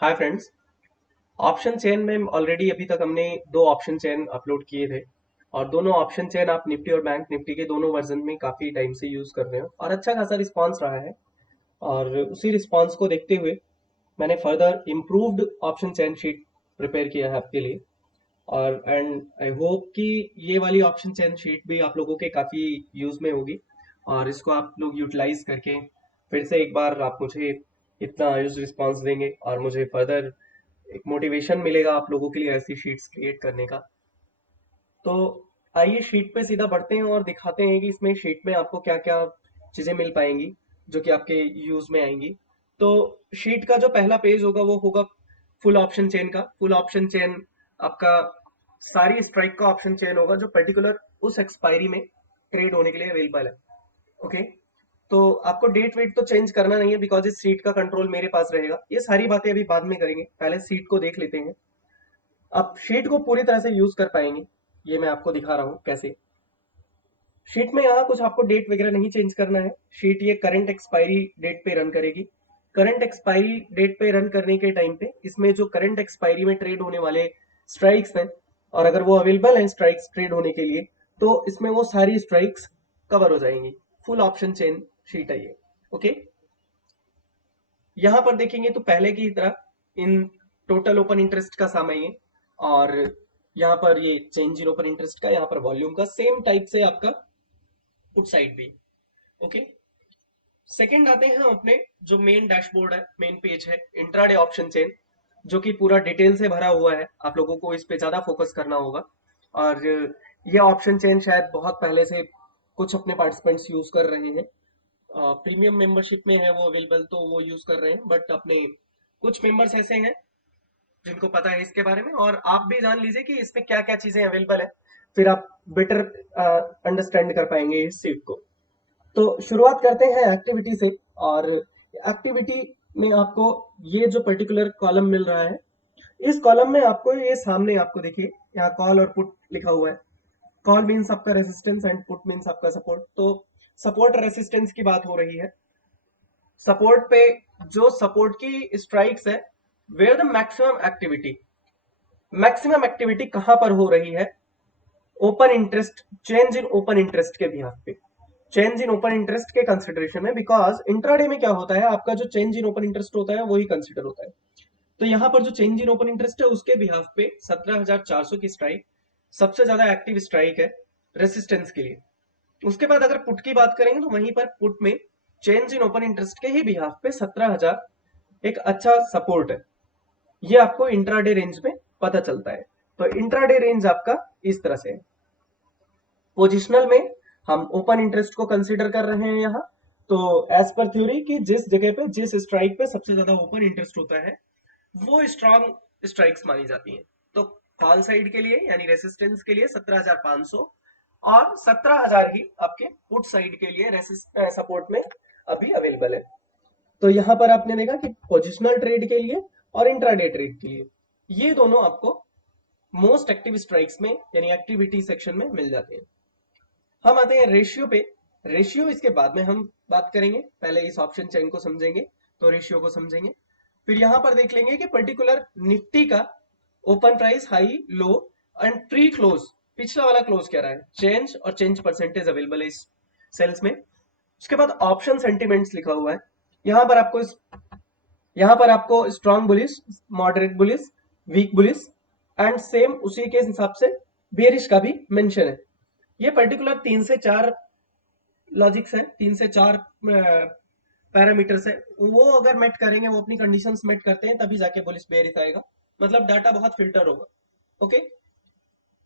Hi friends. Option chain में already अभी तक हमने दो ऑप्शन चेन अपलोड किए थे और दोनों ऑप्शन चेन आप निफ्टी और बैंक निफ्टी के दोनों वर्जन में काफ़ी टाइम से यूज़ कर रहे हो और अच्छा खासा रिस्पांस रहा है। और उसी रिस्पांस को देखते हुए मैंने further improved option chain sheet prepare किया है आपके लिए। और एंड आई होप कि ये वाली ऑप्शन चेन शीट भी आप लोगों के काफ़ी यूज़ में होगी और इसको आप लोग यूटिलाइज करके फिर से एक बार आप मुझे इतना यूज रिस्पांस देंगे और मुझे फर्दर एक मोटिवेशन मिलेगा आप लोगों के लिए ऐसी शीट्स क्रिएट करने का। तो आइए शीट पे सीधा बढ़ते हैं और दिखाते हैं कि इसमें शीट में आपको क्या क्या चीज़ें मिल पाएंगी जो कि आपके यूज में आएंगी। तो शीट का जो पहला पेज होगा वो होगा फुल ऑप्शन चेन का। फुल ऑप्शन चेन आपका सारी स्ट्राइक का ऑप्शन चेन होगा जो पर्टिकुलर उस एक्सपायरी में ट्रेड होने के लिए अवेलेबल है। ओके। तो आपको डेट वेट तो चेंज करना नहीं है बिकॉज इस सीट का कंट्रोल मेरे पास रहेगा। ये सारी बातें अभी बाद में करेंगे, पहले सीट को देख लेते हैं। आप शीट को पूरी तरह से यूज कर पाएंगे, ये मैं आपको दिखा रहा हूँ कैसे। शीट में यहाँ कुछ आपको डेट वगैरह नहीं चेंज करना है। शीट ये करंट एक्सपायरी डेट पे रन करेगी। करंट एक्सपायरी डेट पे रन करने के टाइम पे इसमें जो करंट एक्सपायरी में ट्रेड होने वाले स्ट्राइक्स हैं और अगर वो अवेलेबल हैं स्ट्राइक्स ट्रेड होने के लिए तो इसमें वो सारी स्ट्राइक्स कवर हो जाएंगी। फुल ऑप्शन चेन शीट है ये। ओके। यहाँ पर देखेंगे तो पहले की तरह इन टोटल ओपन इंटरेस्ट का सामयिक और यहाँ पर ये चेंज इन ओपन इंटरेस्ट का, यहाँ पर वॉल्यूम का सेम टाइप से आपका पुट साइड भी। ओके। सेकंड आते हैं हम अपने जो मेन डैशबोर्ड है, मेन पेज है इंट्राडे ऑप्शन चेन, जो कि पूरा डिटेल से भरा हुआ है। आप लोगों को इस पे ज्यादा फोकस करना होगा। और ये ऑप्शन चेन शायद बहुत पहले से कुछ अपने पार्टिसिपेंट्स यूज कर रहे हैं। प्रीमियम मेंबरशिप में है वो अवेलेबल तो वो यूज कर रहे हैं, बट अपने कुछ मेंबर्स ऐसे हैं जिनको पता है इसके बारे में। और आप भी जान लीजिए कि इसमें क्या क्या चीजें अवेलेबल है, फिर आप बेटर अंडरस्टैंड कर पाएंगे इस सीट को। तो शुरुआत करते हैं एक्टिविटी से। और एक्टिविटी में आपको ये जो पर्टिकुलर कॉलम मिल रहा है, इस कॉलम में आपको ये सामने आपको देखिए यहाँ कॉल और पुट लिखा हुआ है। कॉल मीन्स आपका रेसिस्टेंस एंड पुट मीन्स आपका सपोर्ट। तो सपोर्ट रेसिस्टेंस की बात हो रही है। सपोर्ट पे जो सपोर्ट की स्ट्राइक्स है, वेयर द मैक्सिमम एक्टिविटी कहां पर हो रही है? Open interest, change in open interest के बिहाफ पे, चेंज इन ओपन इंटरेस्ट के कंसिडरेशन में। बिकॉज इंट्राडे में क्या होता है, आपका जो चेंज इन ओपन इंटरेस्ट होता है वही कंसिडर होता है। तो यहाँ पर जो चेंज इन ओपन इंटरेस्ट है उसके बिहाफ पे 17,400 की स्ट्राइक सबसे ज्यादा एक्टिव स्ट्राइक है रेसिस्टेंस के लिए। उसके बाद अगर पुट की बात करेंगे तो वहीं पर पुट में चेंज इन ओपन इंटरेस्ट के ही बिहाफ पे 17,000 एक अच्छा सपोर्ट है। ये आपको इंट्राडे रेंज में पता चलता है। तो इंट्राडे रेंज आपका इस तरह से है। पोजिशनल में हम ओपन इंटरेस्ट को कंसीडर कर रहे हैं यहाँ। तो एज पर थ्योरी कि जिस जगह पे जिस स्ट्राइक पे सबसे ज्यादा ओपन इंटरेस्ट होता है वो स्ट्रॉन्ग स्ट्राइक्स मानी जाती हैं। तो कॉल साइड के लिए यानी रेसिस्टेंस के लिए 17,500 और 17,000 ही आपके पुट साइड के लिए सपोर्ट में अभी अवेलेबल है। तो यहां पर आपने देखा कि पोजिशनल ट्रेड के लिए और इंट्राडे ट्रेड के लिए ये दोनों आपको मोस्ट एक्टिव स्ट्राइक्स में यानी एक्टिविटी सेक्शन में मिल जाते हैं। हम आते हैं रेशियो पे। रेशियो इसके बाद में हम बात करेंगे, पहले इस ऑप्शन चेन को समझेंगे तो रेशियो को समझेंगे। फिर यहां पर देख लेंगे कि पर्टिकुलर निफ्टी का open price, high, low and pre close, पिछला वाला क्लोज क्या रहा है, चेंज और चेंज परसेंटेज अवेलेबल है इस सेल्स में। उसके बाद ऑप्शन सेंटिमेंट्स लिखा हुआ है। यहां पर आपको यहां पर आपको strong bullish, moderate bullish, weak bullish and same उसी के हिसाब से बेरिश का भी मेंशन है। ये पर्टिकुलर 3 से 4 लॉजिक्स हैं, 3 से 4 पैरामीटर्स है। वो अगर मेट करेंगे, वो अपनी कंडीशंस मेट करते हैं तभी जाके बुलिश बेरिश आएगा। मतलब डाटा बहुत फिल्टर होगा। ओके।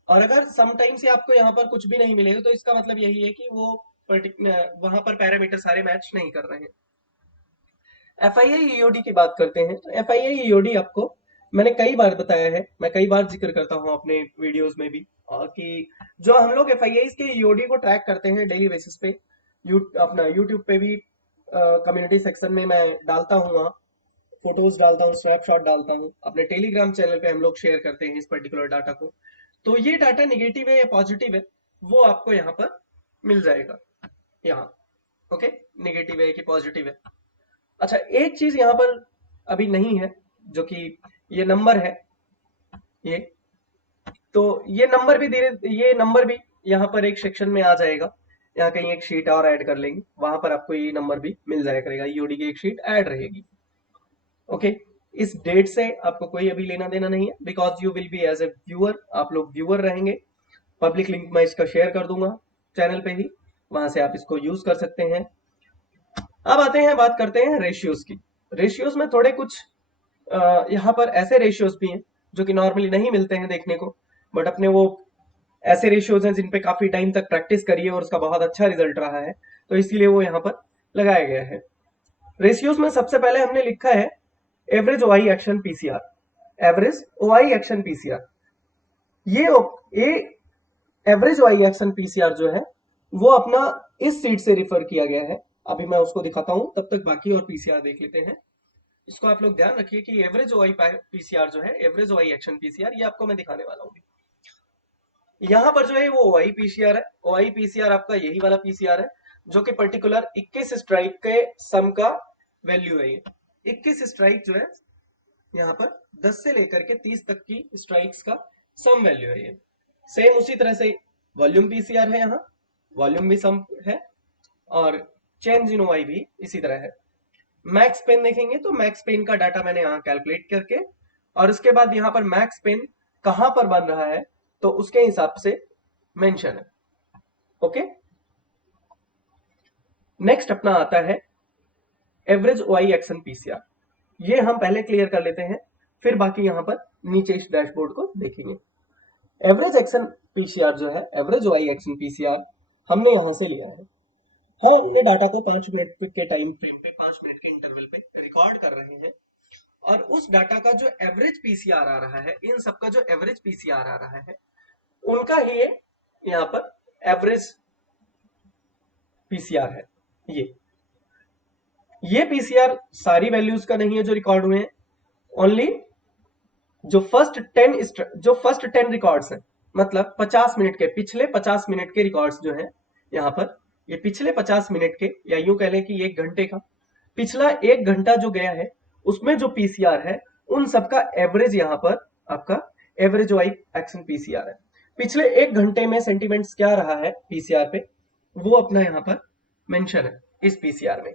और अगर समटाइम से आपको यहाँ पर कुछ भी नहीं मिलेगा तो इसका मतलब यही है कि वो वहां पर पैरामीटर सारे मैच नहीं कर रहे हैं। एफ आई आई ईओडी की बात करते हैं तो एफ आई आई ईओडी आपको मैंने कई बार बताया है, मैं कई बार जिक्र करता हूँ अपने वीडियोस में भी, कि जो हम लोग एफ आई आई के ईओडी को ट्रैक करते हैं डेली बेसिस पे, अपना यूट्यूब पे भी कम्युनिटी सेक्शन में मैं डालता हूँ, वहाँ फोटोज डालता हूँ, स्नैपशॉट डालता हूँ। अपने टेलीग्राम चैनल पे हम लोग शेयर करते हैं इस पर्टिकुलर डाटा को। तो ये डाटा निगेटिव है या पॉजिटिव है वो आपको यहाँ पर मिल जाएगा। यहाँ ओके, निगेटिव है कि पॉजिटिव है। अच्छा, एक चीज यहाँ पर अभी नहीं है जो कि ये नंबर है, ये तो ये नंबर भी यहाँ पर एक सेक्शन में आ जाएगा। यहाँ कहीं एक शीट और ऐड कर लेंगे, वहां पर आपको ये नंबर भी मिल जाया करेगा, ईओडी की एक शीट ऐड रहेगी। ओके, इस डेट से आपको कोई अभी लेना देना नहीं है, because you will be as a viewer, आप लोग व्यूअर रहेंगे। पब्लिक लिंक मैं इसका शेयर कर दूंगा चैनल पे ही, वहां से आप इसको यूज कर सकते हैं। अब आते हैं, बात करते हैं रेशियोज की। रेशियोज में थोड़े कुछ यहाँ पर ऐसे रेशियोज भी हैं जो कि नॉर्मली नहीं मिलते हैं देखने को, बट अपने वो ऐसे रेशियोज हैं जिन पे काफी टाइम तक प्रैक्टिस करी है और उसका बहुत अच्छा रिजल्ट रहा है, तो इसीलिए वो यहाँ पर लगाया गया है। रेशियोज में सबसे पहले हमने लिखा है average OI action PCR, average OI action PCR. ये एवरेज ओआई एक्शन पीसीआर जो है वो अपना इस सीट से रिफर किया गया है। अभी मैं उसको दिखाता हूं, तब तक बाकी और पीसीआर देख लेते हैं। इसको आप लोग ध्यान रखिए कि एवरेज ओआई पीसीआर जो है, एवरेज ओआई एक्शन पीसीआर, ये आपको मैं दिखाने वाला हूँ। यहाँ पर जो है वो ओआई पीसीआर है। ओआई पीसीआर आपका यही वाला पीसीआर है जो कि पर्टिकुलर 21 स्ट्राइक के सम का वैल्यू है। ये 21 स्ट्राइक जो है यहाँ पर 10 से लेकर के 30 तक की स्ट्राइक्स का सम वैल्यू है ये। सेम उसी तरह से वॉल्यूम पीसीआर है, यहाँ वॉल्यूम भी सम है, और चेंज इन ओआई भी इसी तरह है। मैक्स पेन देखेंगे तो मैक्स पेन का डाटा मैंने यहाँ कैलकुलेट करके, और उसके बाद यहाँ पर मैक्स पेन कहां पर बन रहा है तो उसके हिसाब से मेंशन है। ओके, नेक्स्ट अपना आता है एवरेज ओआई एक्शन पीसीआर। ये हम पहले क्लियर कर लेते हैं, फिर बाकी यहाँ पर नीचे इस डैशबोर्ड को देखेंगे। एवरेज एक्शन पीसीआर जो है, एवरेज ओआई एक्शन पीसीआर, हमने यहां से लिया है। हाँ, हमने डाटा को 5 मिनट के टाइम फ्रेम पे, 5 मिनट के इंटरवल पे रिकॉर्ड कर रहे हैं, और उस डाटा का जो एवरेज पीसीआर आ रहा है, इन सबका जो एवरेज पीसीआर आ रहा है, उनका ही ये यहाँ पर एवरेज पीसीआर है। ये पीसीआर सारी वैल्यूज का नहीं है जो रिकॉर्ड हुए हैं, ओनली जो फर्स्ट 10 रिकॉर्ड्स हैं, मतलब 50 मिनट के, पिछले 50 मिनट के रिकॉर्ड्स जो हैं यहाँ पर, ये पिछले 50 मिनट के, या यूं कह लें कि 1 घंटे का पिछला 1 घंटा जो गया है, उसमें जो पीसीआर है, उन सबका एवरेज यहाँ पर आपका एवरेज वाइज एक्शन पीसीआर है। पिछले 1 घंटे में सेंटिमेंट्स क्या रहा है पीसीआर पे, वो अपना यहाँ पर मेंशन है इस पीसीआर में।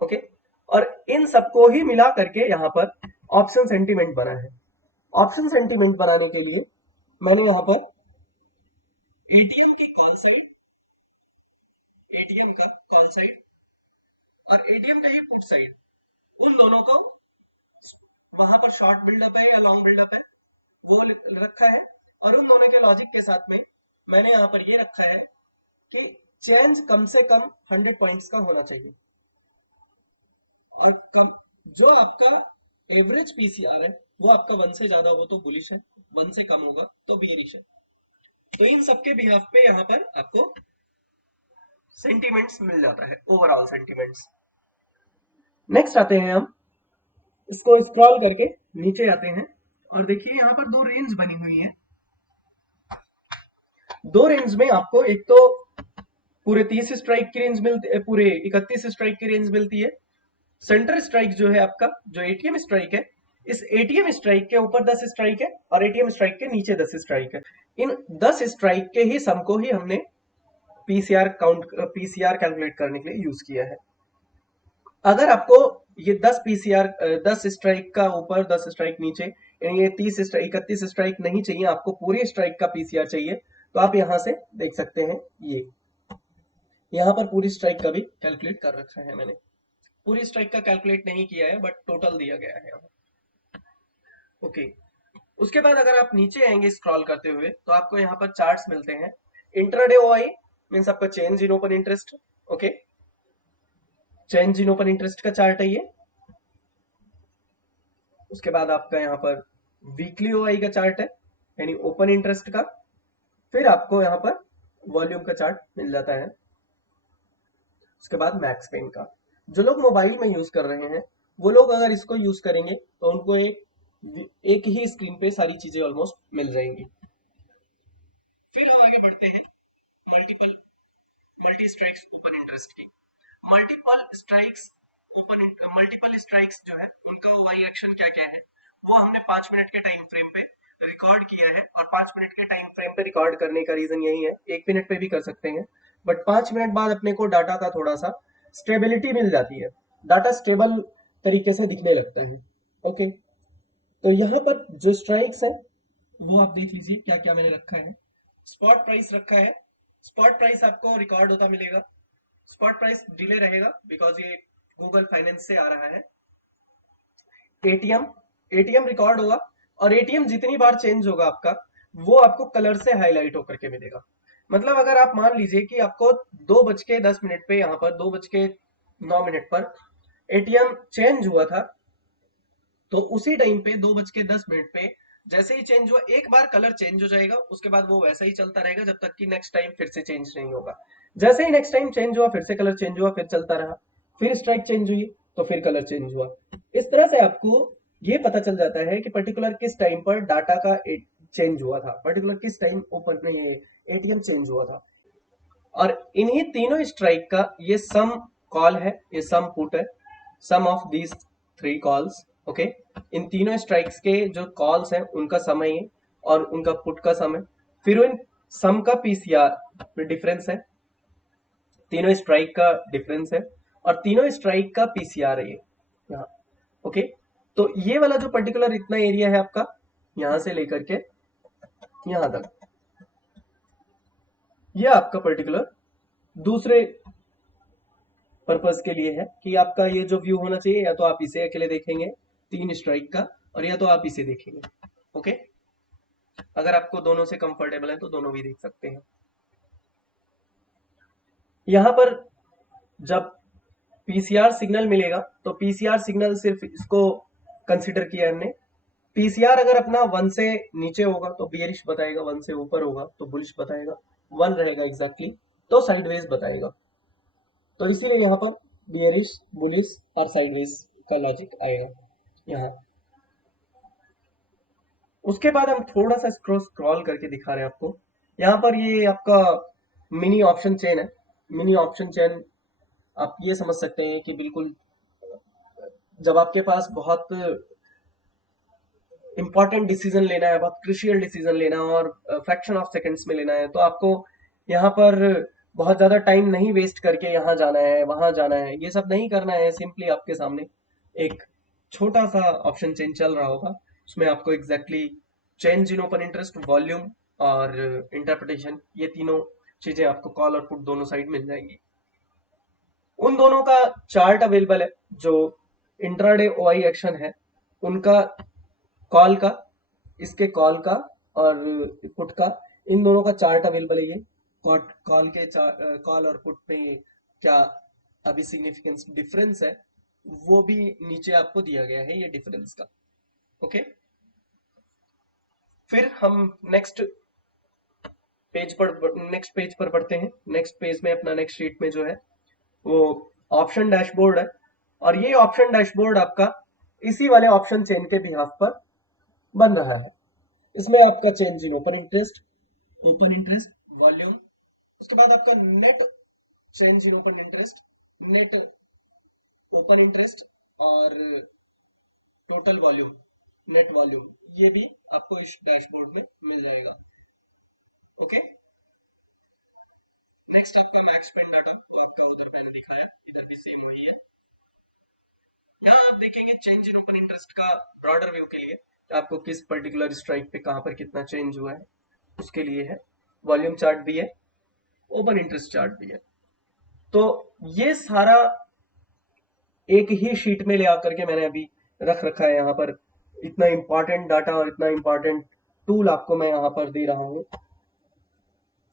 ओके, और इन सबको ही मिला करके यहाँ पर ऑप्शन सेंटिमेंट बना है। ऑप्शन सेंटिमेंट बनाने के लिए मैंने यहाँ पर एटीएम की कॉल साइड, एटीएम का कॉल साइड और एटीएम का ही पुट साइड, उन दोनों को वहां पर शॉर्ट बिल्डअप है या लॉन्ग बिल्डअप है वो रखा है, और उन दोनों के लॉजिक के साथ में मैंने यहाँ पर ये रखा है कि चेंज कम से कम 100 पॉइंट्स का होना चाहिए, और कम जो आपका एवरेज पीसीआर है वो आपका 1 से ज्यादा हो तो बुलिश है, 1 से कम होगा तो बेरिश है। तो इन सबके बिहाफ पे यहाँ पर आपको सेंटिमेंट्स मिल जाता है, ओवरऑल सेंटिमेंट्स। नेक्स्ट आते हैं हम, इसको स्क्रॉल करके नीचे आते हैं, और देखिए यहाँ पर 2 रेंज बनी हुई है। 2 रेंज में आपको एक तो पूरे 30 स्ट्राइक की रेंज मिलती है, पूरे 31 स्ट्राइक की रेंज मिलती है। सेंटर स्ट्राइक जो है आपका, जो एटीएम स्ट्राइक है, इस एटीएम स्ट्राइक के ऊपर 10 स्ट्राइक है और एटीएम स्ट्राइक के नीचे 10 स्ट्राइक है। इन 10 स्ट्राइक के ही सम को ही हमने पीसीआर कैलकुलेट करने के लिए यूज किया है। अगर आपको ये 10 पीसीआर, 10 स्ट्राइक का ऊपर 10 स्ट्राइक नीचे, यानी ये 31 स्ट्राइक नहीं चाहिए, आपको पूरी स्ट्राइक का पीसीआर चाहिए, तो आप यहां से देख सकते हैं, ये यहां पर पूरी स्ट्राइक का भी कैलकुलेट कर रखा है मैंने। पूरी स्ट्राइक का कैलकुलेट नहीं किया है, बट टोटल दिया गया है यहाँ। ओके, उसके बाद अगर आप नीचे आएंगे स्क्रॉल करते हुए तो आपको यहाँ पर चार्ट्स मिलते हैं। इंट्राडे ओआई मींस आपका change in open interest. Okay, change in open interest का चार्ट है ये। उसके बाद आपका यहाँ पर वीकली ओआई का चार्ट है, यानी ओपन इंटरेस्ट का। फिर आपको यहाँ पर वॉल्यूम का चार्ट मिल जाता है। उसके बाद मैक्स पेन का। जो लोग मोबाइल में यूज कर रहे हैं वो लोग अगर इसको यूज करेंगे तो उनको एक ही स्क्रीन पे सारी चीजें ऑलमोस्ट मिल जाएंगी। फिर हम आगे बढ़ते हैं मल्टी स्ट्राइक्स ओपन इंटरेस्ट की। मल्टीपल स्ट्राइक्स मल्टीपल स्ट्राइक्स जो है उनका वाई एक्शन क्या क्या है, वो हमने 5 मिनट के टाइम फ्रेम पे रिकॉर्ड किया है, और 5 मिनट के टाइम फ्रेम पे रिकॉर्ड करने का रीजन यही है, 1 मिनट पे भी कर सकते हैं, बट 5 मिनट बाद अपने को डाटा का थोड़ा सा स्टेबिलिटी मिल जाती है, डाटा स्टेबल तरीके से दिखने लगता है। ओके, तो यहाँ पर जो स्ट्राइक्स है वो आप देख लीजिए क्या क्या मैंने रखा है। स्पॉट प्राइस रखा है, स्पॉट प्राइस आपको रिकॉर्ड होता मिलेगा, स्पॉट प्राइस डिले रहेगा बिकॉज ये गूगल फाइनेंस से आ रहा है। एटीएम, एटीएम रिकॉर्ड होगा, और एटीएम जितनी बार चेंज होगा आपका, वो आपको कलर से हाईलाइट होकर के मिलेगा। मतलब अगर आप मान लीजिए कि आपको 2:10 पे, यहाँ पर 2:09 पर एटीएम चेंज हुआ था, तो उसी टाइम पे 2:10 पे जैसे ही चेंज हुआ, एक बार कलर चेंज हो जाएगा, उसके बाद वो वैसा ही चलता रहेगा जब तक कि नेक्स्ट टाइम फिर से चेंज नहीं होगा। जैसे ही नेक्स्ट टाइम चेंज हुआ, फिर से कलर चेंज हुआ, फिर चलता रहा, फिर स्ट्राइक चेंज हुई, तो फिर कलर चेंज हुआ। इस तरह से आपको ये पता चल जाता है कि पर्टिकुलर किस टाइम पर डाटा का चेंज हुआ था, पर्टिकुलर किस टाइम ओपन नहीं एटीएम चेंज हुआ था। और इन्हीं तीनों स्ट्राइक का ये सम कॉल है, ये सम पुट है, सम ऑफ दीज 3 कॉल्स। ओके, इन तीनों स्ट्राइक्स के जो कॉल्स हैं उनका समय है, और उनका पुट का समय, फिर उन सम का पीसीआर डिफरेंस है, तीनों स्ट्राइक का डिफरेंस है, और तीनों स्ट्राइक का पीसीआर है ये यहाँ। ओके, तो ये वाला जो पर्टिकुलर इतना एरिया है आपका, यहां से लेकर के यहां तक, ये आपका पर्टिकुलर दूसरे पर्पस के लिए है कि आपका ये जो व्यू होना चाहिए, या तो आप इसे अकेले देखेंगे 3 स्ट्राइक का, और या तो आप इसे देखेंगे। ओके, अगर आपको दोनों से कंफर्टेबल है तो दोनों भी देख सकते हैं। यहां पर जब पीसीआर सिग्नल मिलेगा, तो पीसीआर सिग्नल सिर्फ इसको कंसिडर किया हमने। पीसीआर अगर अपना 1 से नीचे होगा तो बियरिश बताएगा, 1 से ऊपर होगा तो बुलिश बताएगा, 1 रहेगा एग्जैक्टली तो साइडवेज बताएगा। तो इसीलिए यहाँ पर बियरिश, बुलिश और साइडवेज का लॉजिक आएगा यहाँ। उसके बाद हम थोड़ा सा स्क्रॉल करके दिखा रहे हैं आपको। यहाँ पर ये आपका मिनी ऑप्शन चेन है। मिनी ऑप्शन चेन आप ये समझ सकते हैं कि बिल्कुल जब आपके पास बहुत इंपॉर्टेंट डिसीजन लेना है, बहुत क्रिशियल डिसीजन लेना है, और फ्रैक्शन ऑफ सेकंड्स में लेना है, तो आपको यहाँ पर बहुत ज्यादा टाइम नहीं वेस्ट करके यहाँ जाना है वहां जाना है, ये सब नहीं करना है। सिंपली आपके सामने एक छोटा सा ऑप्शन चेन चल रहा होगा, उसमें आपको exactly change in open interest, volume और इंटरप्रिटेशन, ये तीनों चीजें आपको कॉल और पुट दोनों साइड मिल जाएंगी। उन दोनों का चार्ट अवेलेबल है, जो इंट्राडे ओआई एक्शन है उनका कॉल का, इसके कॉल का और पुट का, इन दोनों का चार्ट अवेलेबल है। ये कॉल के कॉल और पुट में क्या अभी सिग्निफिकेंस डिफरेंस है, वो भी नीचे आपको दिया गया है, ये डिफरेंस का। ओके, फिर हम नेक्स्ट पेज पर बढ़ते हैं। नेक्स्ट पेज में अपना नेक्स्ट शीट में जो है वो ऑप्शन डैशबोर्ड है, और ये ऑप्शन डैशबोर्ड आपका इसी वाले ऑप्शन चेन के बिहाफ पर बन रहा है। इसमें आपका change in open interest, volume, उसके बाद आपका net change in open interest, net open interest, और टोटल वॉल्यूम, नेट वॉल्यूम, ये भी आपको इस डैशबोर्ड में मिल जाएगा। ओके, नेक्स्ट आपका मैक्स स्पेंड डाटा, वो आपका उधर मैंने दिखाया, इधर भी सेम वही है। यहाँ आप देखेंगे चेंज इन ओपन इंटरेस्ट का ब्रॉडर व्यू के लिए आपको किस पर्टिकुलर स्ट्राइक पे कहां पर कितना चेंज हुआ है उसके लिए है, वॉल्यूम चार्ट भी है, ओपन इंटरेस्ट चार्ट भी है। तो ये सारा एक ही शीट में ले आकर के मैंने अभी रख रखा है यहाँ पर। इतना इंपॉर्टेंट डाटा और इतना इंपॉर्टेंट टूल आपको मैं यहाँ पर दे रहा हूँ।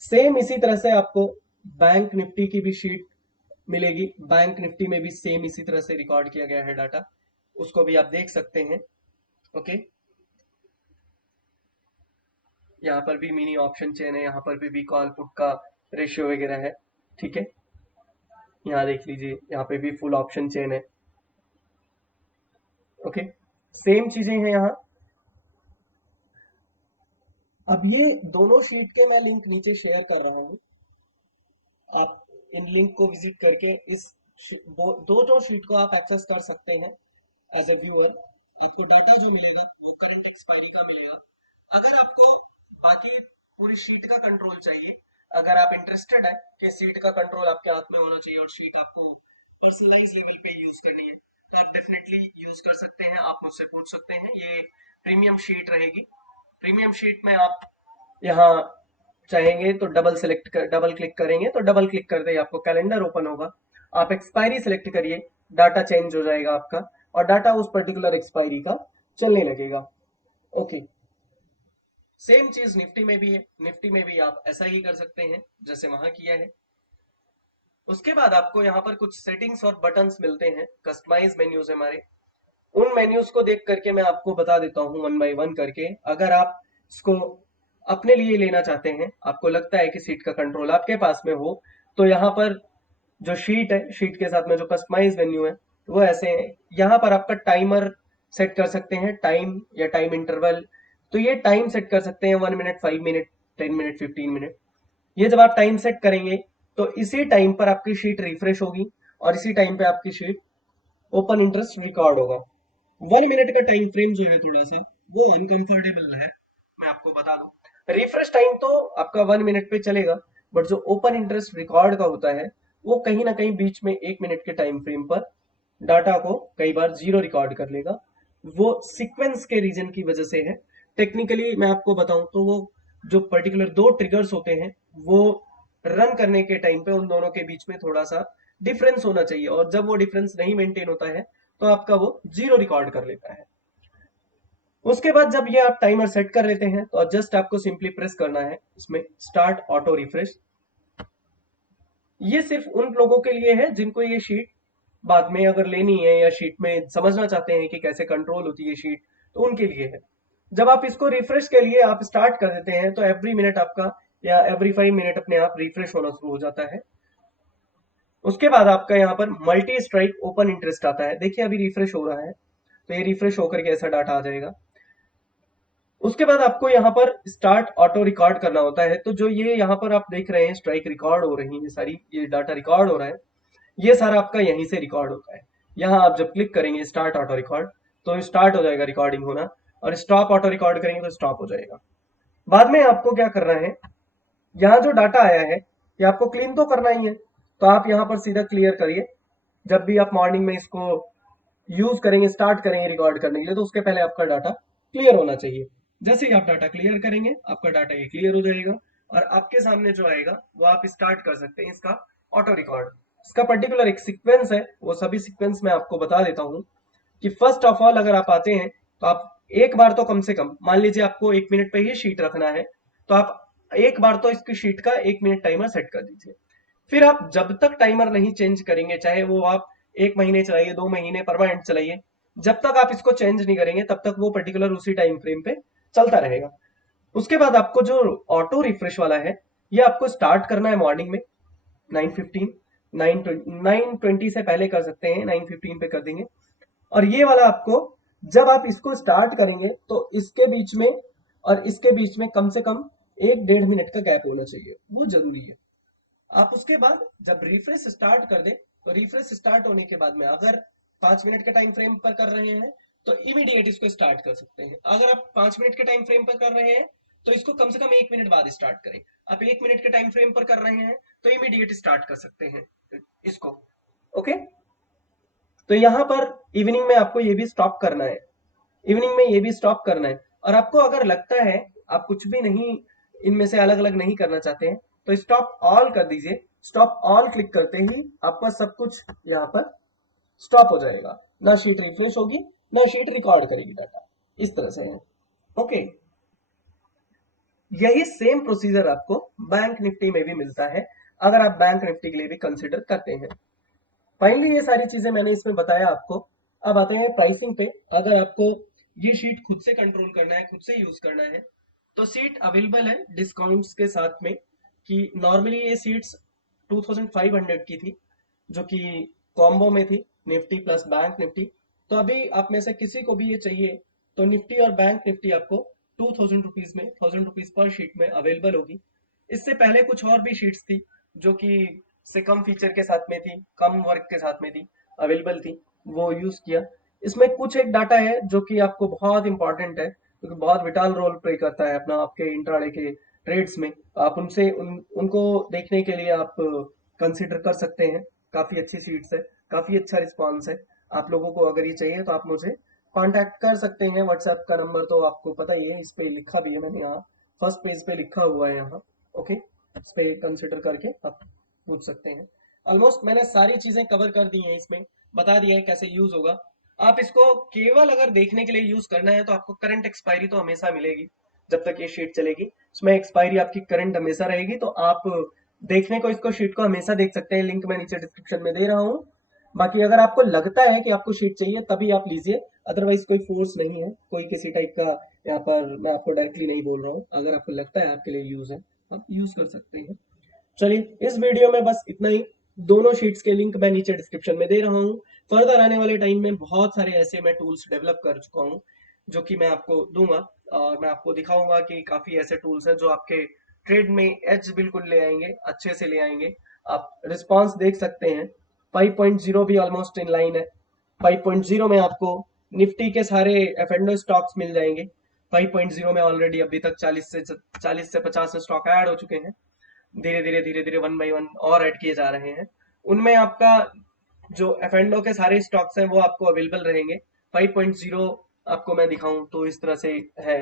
सेम इसी तरह से आपको बैंक निफ्टी की भी शीट मिलेगी। बैंक निफ्टी में भी सेम इसी तरह से रिकॉर्ड किया गया है डाटा, उसको भी आप देख सकते हैं। ओके, यहाँ पर भी मिनी ऑप्शन चेन है, यहाँ पर भी कॉल पुट का रेशियो वगैरह है। ठीक है, यहाँ देख लीजिए, यहाँ पे भी फुल ऑप्शन चेन है। ओके, सेम चीजें हैं यहाँ। अब ये दोनों शीट के मैं लिंक नीचे शेयर कर रहा हूँ, आप इन लिंक को विजिट करके इस दो शीट को आप एक्सेस कर सकते हैं एज ए व्यूअर। आपको डाटा जो मिलेगा वो करंट एक्सपायरी का मिलेगा। अगर आपको बाकी पूरी शीट का कंट्रोल चाहिए, अगर आप इंटरेस्टेड है कि शीट का कंट्रोल आपके हाथ में होना चाहिए और शीट आपको पर्सनलाइज लेवल पे यूज करनी है, तो आप डेफिनेटली यूज कर सकते हैं। आप मुझसे पूछ सकते हैं, ये प्रीमियम शीट रहेगी। प्रीमियम शीट में आप यहाँ चाहेंगे तो डबल क्लिक करेंगे तो डबल क्लिक करते ही आपको कैलेंडर ओपन होगा। आप एक्सपायरी सेलेक्ट करिए, डाटा चेंज हो जाएगा आपका और डाटा उस पर्टिकुलर एक्सपायरी का चलने लगेगा। ओके, सेम चीज निफ्टी में भी है। निफ्टी में भी आप ऐसा ही कर सकते हैं जैसे वहां किया है। उसके बाद आपको यहाँ पर कुछ सेटिंग्स और बटन्स मिलते हैं, कस्टमाइज मेन्यूज हमारे। उन मेन्यूज को देख करके मैं आपको बता देता हूँ वन बाय वन करके। अगर आप इसको अपने लिए लेना चाहते हैं, आपको लगता है कि सीट का कंट्रोल आपके पास में हो, तो यहाँ पर जो शीट है, शीट के साथ में जो कस्टमाइज मेन्यू है वो ऐसे है। यहाँ पर आपका टाइमर सेट कर सकते हैं, टाइम या टाइम इंटरवल। तो ये टाइम सेट कर सकते हैं 1 मिनट, 5 मिनट, 10 मिनट, 15 मिनट। ये जब आप टाइम सेट करेंगे तो इसी टाइम पर आपकी शीट रिफ्रेश होगी और इसी टाइम पे आपकी शीट ओपन इंटरेस्ट रिकॉर्ड होगा। 1 मिनट का टाइम फ्रेम जो है थोड़ा सा वो अनकंफर्टेबल है, मैं आपको बता दूं। रिफ्रेश टाइम तो आपका 1 मिनट पे चलेगा, बट जो ओपन इंटरेस्ट रिकॉर्ड का होता है वो कहीं ना कहीं बीच में 1 मिनट के टाइम फ्रेम पर डाटा को कई बार जीरो रिकॉर्ड कर लेगा। वो सीक्वेंस के रीजन की वजह से है। टेक्निकली मैं आपको बताऊं तो वो जो पर्टिकुलर दो ट्रिगर्स होते हैं वो रन करने के टाइम पे उन दोनों के बीच में थोड़ा सा डिफरेंस होना चाहिए, और जब वो डिफरेंस नहीं मेंटेन होता है तो आपका वो जीरो रिकॉर्ड कर लेता है। उसके बाद जब ये आप टाइमर सेट कर लेते हैं तो जस्ट आपको सिंपली प्रेस करना है इसमें स्टार्ट ऑटो रिफ्रेश। ये सिर्फ उन लोगों के लिए है जिनको ये शीट बाद में अगर लेनी है या शीट में समझना चाहते हैं कि कैसे कंट्रोल होती है शीट, तो उनके लिए है। जब आप इसको रिफ्रेश के लिए आप स्टार्ट कर देते हैं तो एवरी मिनट आपका या एवरी 5 मिनट अपने आप रिफ्रेश होना शुरू हो जाता है। उसके बाद आपका यहाँ पर मल्टी स्ट्राइक ओपन इंटरेस्ट आता है। देखिए अभी रिफ्रेश हो रहा है, तो ये रिफ्रेश होकर के ऐसा डाटा आ जाएगा। उसके बाद आपको यहाँ पर स्टार्ट ऑटो रिकॉर्ड करना होता है। तो जो ये यहाँ पर आप देख रहे हैं स्ट्राइक रिकॉर्ड हो रही है, सारी ये डाटा रिकॉर्ड हो रहा है, ये सारा आपका यहीं से रिकॉर्ड होता है। यहाँ आप जब क्लिक करेंगे स्टार्ट ऑटो रिकॉर्ड तो स्टार्ट हो जाएगा रिकॉर्डिंग होना, और स्टॉप ऑटो रिकॉर्ड करेंगे तो स्टॉप हो जाएगा। बाद में आपको क्या करना है, यहाँ जो डाटा आया है ये आपको क्लीन तो करना ही है, तो आप यहाँ पर सीधा क्लियर करिए। जब भी आप मॉर्निंग में इसको यूज करेंगे, स्टार्ट करेंगे रिकॉर्ड करने के लिए, तो उसके पहले आपका डाटा क्लियर होना चाहिए। जैसे ही आप डाटा क्लियर करेंगे आपका डाटा ये क्लियर हो जाएगा, और आपके सामने जो आएगा वो आप स्टार्ट कर सकते हैं इसका ऑटो रिकॉर्ड। इसका पर्टिकुलर एक सीक्वेंस है, वो सभी सीक्वेंस मैं आपको बता देता हूँ कि फर्स्ट ऑफ ऑल अगर आप आते हैं तो आप एक बार तो कम से कम, मान लीजिए आपको 1 मिनट पे ही शीट रखना है, तो आप एक बार तो इसकी शीट का 1 मिनट टाइमर सेट कर दीजिए। फिर आप जब तक टाइमर नहीं चेंज करेंगे, चाहे वो आप 1 महीने चलाइए, 2 महीने परमानेंट चलाइए, जब तक आप इसको चेंज नहीं करेंगे तब तक वो पर्टिकुलर उसी टाइम फ्रेम पे चलता रहेगा। उसके बाद आपको जो ऑटो रिफ्रेश वाला है ये आपको स्टार्ट करना है मॉर्निंग में 9:15, 9:20 से पहले कर सकते हैं, 9:15 पे कर देंगे। और ये वाला आपको जब आप इसको स्टार्ट करेंगे तो इसके बीच में और इसके बीच में कम से कम 1-1.5 मिनट का गैप होना चाहिए, वो जरूरी है। आप उसके बाद जब रिफ्रेश स्टार्ट कर दें तो रिफ्रेश स्टार्ट होने के बाद में अगर 5 मिनट के टाइम फ्रेम पर कर रहे हैं तो इमीडिएट इसको स्टार्ट कर सकते हैं। अगर आप 5 मिनट के टाइम फ्रेम पर कर रहे हैं तो इसको कम से कम 1 मिनट बाद स्टार्ट करें। आप 1 मिनट के टाइम फ्रेम पर कर रहे हैं तो इमीडिएट स्टार्ट कर सकते हैं इसको। ओके, तो यहाँ पर इवनिंग में आपको ये भी स्टॉप करना है, इवनिंग में ये भी स्टॉप करना है। और आपको अगर लगता है आप कुछ भी नहीं इनमें से अलग अलग नहीं करना चाहते हैं तो स्टॉप ऑल कर दीजिए। स्टॉप ऑल क्लिक करते ही आपका सब कुछ यहाँ पर स्टॉप हो जाएगा, ना शीट रिफ्रेश होगी ना शीट रिकॉर्ड करेगी डाटा, इस तरह से है। ओके, यही सेम प्रोसीजर आपको बैंक निफ्टी में भी मिलता है, अगर आप बैंक निफ्टी के लिए भी कंसिडर करते हैं। फाइनली ये सारी चीजें मैंने इसमें बताया आपको। अब आते हैं प्राइसिंग पे। अगर आपको ये शीट खुद से कंट्रोल करना है, खुद से यूज करना है, तो सीट अवेलेबल है डिस्काउंट्स के साथ में। कि नॉर्मली ये सीट्स 2500 की थी, जो कि कॉम्बो में थी, निफ्टी प्लस बैंक निफ्टी। तो अभी आप में से किसी को भी ये चाहिए तो निफ्टी और बैंक निफ्टी आपको 2000 रुपीज में, 1000 रुपीज पर शीट में अवेलेबल होगी। इससे पहले कुछ और भी शीट्स थी जो कि से कम फीचर के साथ में थी, कम वर्क के साथ में थी, अवेलेबल थी, वो यूज किया। इसमें कुछ एक डाटा है जो कि आपको बहुत इंपॉर्टेंट है, क्योंकि बहुत विटाल रोल प्ले करता है अपना आपके इंट्राडे के ट्रेड्स में। आप उनको देखने के लिए आप कंसिडर कर सकते हैं। काफी अच्छी सीट्स है, काफी अच्छा रिस्पॉन्स है। आप लोगों को अगर ये चाहिए तो आप मुझे कांटेक्ट कर सकते हैं। व्हाट्सएप का नंबर तो आपको पता ही है, इस पे लिखा भी है मैंने, यहाँ फर्स्ट पेज पे लिखा हुआ है यहाँ। ओके, इस पे कंसिडर करके आप पूछ सकते हैं। ऑलमोस्ट मैंने सारी चीजें कवर कर दी हैं, इसमें बता दिया है कैसे यूज होगा। आप इसको केवल अगर देखने के लिए यूज करना है तो आपको करंट एक्सपायरी तो हमेशा मिलेगी। जब तक ये शीट चलेगी उसमें एक्सपायरी आपकी करंट हमेशा रहेगी, तो आप देखने को इसको शीट को हमेशा देख सकते हैं। लिंक मैं नीचे डिस्क्रिप्शन में दे रहा हूँ। बाकी अगर आपको लगता है कि आपको शीट चाहिए तभी आप लीजिए, अदरवाइज कोई फोर्स नहीं है, कोई किसी टाइप का यहाँ पर मैं आपको डायरेक्टली नहीं बोल रहा हूँ। अगर आपको लगता है आपके लिए यूज है, आप यूज कर सकते हैं। चलिए, इस वीडियो में बस इतना ही। दोनों शीट्स के लिंक मैं नीचे डिस्क्रिप्शन में दे रहा हूँ। फर्दर आने वाले टाइम में बहुत सारे ऐसे मैं टूल्स डेवलप कर चुका हूँ जो कि मैं आपको दूंगा, और मैं आपको दिखाऊंगा कि काफी ऐसे टूल्स हैं जो आपके ट्रेड में एज बिल्कुल ले आएंगे, अच्छे से ले आएंगे। आप रिस्पॉन्स देख सकते हैं, 5.0 भी ऑलमोस्ट इन लाइन है। 5.0 में आपको निफ्टी के सारे एफ स्टॉक्स मिल जाएंगे। 5.0 में ऑलरेडी अभी तक 40 से 50 स्टॉक ऐड हो चुके हैं। धीरे धीरे वन बाई वन और ऐड किए जा रहे हैं। उनमें आपका जो एफ के सारे स्टॉक्स हैं वो आपको अवेलेबल रहेंगे। 5.0 आपको मैं दिखाऊं तो इस तरह से है।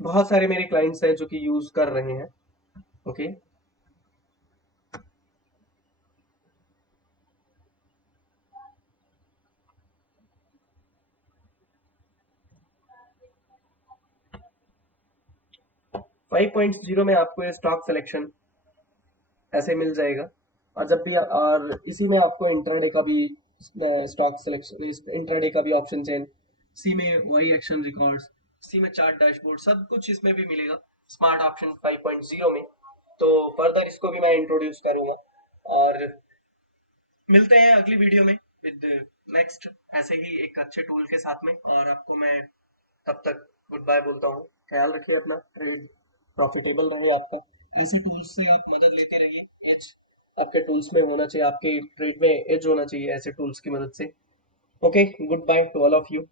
बहुत सारे मेरे क्लाइंट्स हैं जो कि यूज कर रहे हैं। ओके, 5.0 में आपको ये स्टॉक सिलेक्शन ऐसे मिल जाएगा। और जब भी और इसी में आपको इंट्राडे का भी स्टॉक सिलेक्शन, इंट्राडे का भी ऑप्शन चेन, सी में वही एक्शन रिकॉर्ड्स, सी में चार्ट डैशबोर्ड, सब कुछ इसमें भी मिलेगा स्मार्ट ऑप्शन 5.0 में। तो फर्दर इसको भी मैं इंट्रोड्यूस करूंगा। और मिलते हैं अगली वीडियो में विद नेक्स्ट ऐसे ही एक अच्छे टूल के साथ में। और आपको मैं तब तक गुड बाय बोलता हूँ। ख्याल रखिए अपना, ट्रेड प्रॉफिटेबल रहे आपका। ऐसे टूल्स से आप मदद लेते रहिए। एज आपके टूल्स में होना चाहिए, आपके ट्रेड में एज होना चाहिए ऐसे टूल्स की मदद से। Okay, good by two all of you.